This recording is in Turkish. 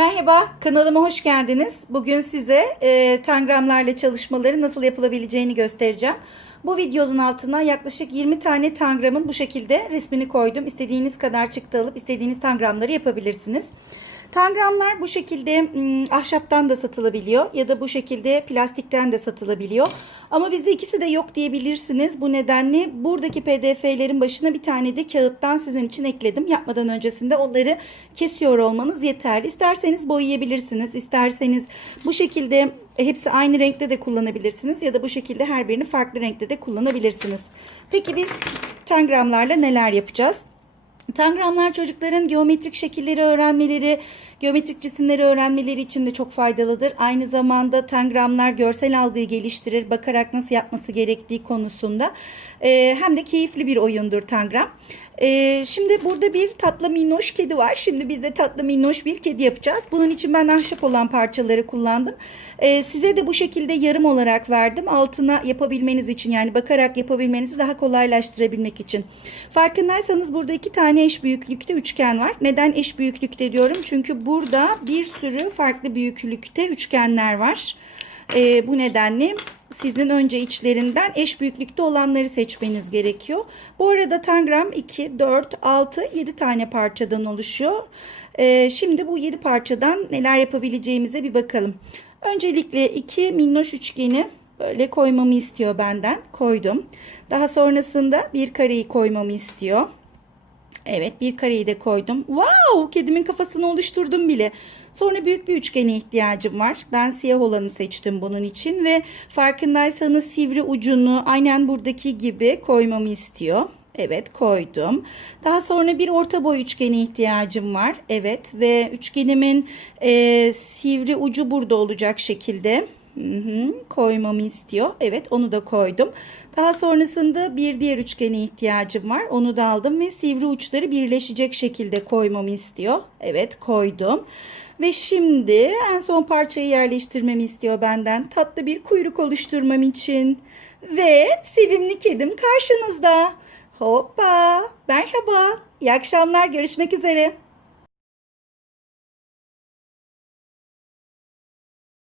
Merhaba, kanalıma hoş geldiniz. Bugün size e, tangramlarla çalışmaları nasıl yapılabileceğini göstereceğim. Bu videonun altına yaklaşık 20 tane tangramın bu şekilde resmini koydum. İstediğiniz kadar çıktı alıp istediğiniz tangramları yapabilirsiniz. Tangramlar bu şekilde ahşaptan da satılabiliyor ya da bu şekilde plastikten de satılabiliyor. Ama bizde ikisi de yok diyebilirsiniz. Bu nedenle buradaki pdf'lerin başına bir tane de kağıttan sizin için ekledim. Yapmadan öncesinde onları kesiyor olmanız yeterli. İsterseniz boyayabilirsiniz. İsterseniz bu şekilde hepsi aynı renkte de kullanabilirsiniz ya da bu şekilde her birini farklı renkte de kullanabilirsiniz. Peki biz tangramlarla neler yapacağız? Tangramlar çocukların geometrik şekilleri öğrenmeleri, geometrik cisimleri öğrenmeleri için de çok faydalıdır. Aynı zamanda tangramlar görsel algıyı geliştirir, bakarak nasıl yapması gerektiği konusunda. Ee, hem de keyifli bir oyundur tangram. Ee, şimdi burada bir tatlı minnoş kedi var. Şimdi biz de tatlı minnoş bir kedi yapacağız. Bunun için ben ahşap olan parçaları kullandım. Ee, size de bu şekilde yarım olarak verdim. Altına yapabilmeniz için yani bakarak yapabilmenizi daha kolaylaştırabilmek için. Farkındaysanız burada iki tane eş büyüklükte üçgen var. Neden eş büyüklükte diyorum? Çünkü burada bir sürü farklı büyüklükte üçgenler var. Ee, bu nedenle sizin önce içlerinden eş büyüklükte olanları seçmeniz gerekiyor. Bu arada tangram 2, 4, 6, 7 tane parçadan oluşuyor. Ee, şimdi bu 7 parçadan neler yapabileceğimize bir bakalım. Öncelikle iki minnoş üçgeni böyle koymamı istiyor benden. Koydum. Daha sonrasında bir kareyi koymamı istiyor. Evet bir kareyi de koydum. Wow kedimin kafasını oluşturdum bile. Sonra büyük bir üçgene ihtiyacım var. Ben siyah olanı seçtim bunun için ve farkındaysanız sivri ucunu aynen buradaki gibi koymamı istiyor. Evet koydum. Daha sonra bir orta boy üçgene ihtiyacım var. Evet ve üçgenimin e, sivri ucu burada olacak şekilde. Hı hı, koymamı istiyor. Evet onu da koydum. Daha sonrasında bir diğer üçgene ihtiyacım var. Onu da aldım ve sivri uçları birleşecek şekilde koymamı istiyor. Evet koydum. Ve şimdi en son parçayı yerleştirmemi istiyor benden. Tatlı bir kuyruk oluşturmam için. Ve sevimli kedim karşınızda. Hoppa. Merhaba. İyi akşamlar. Görüşmek üzere.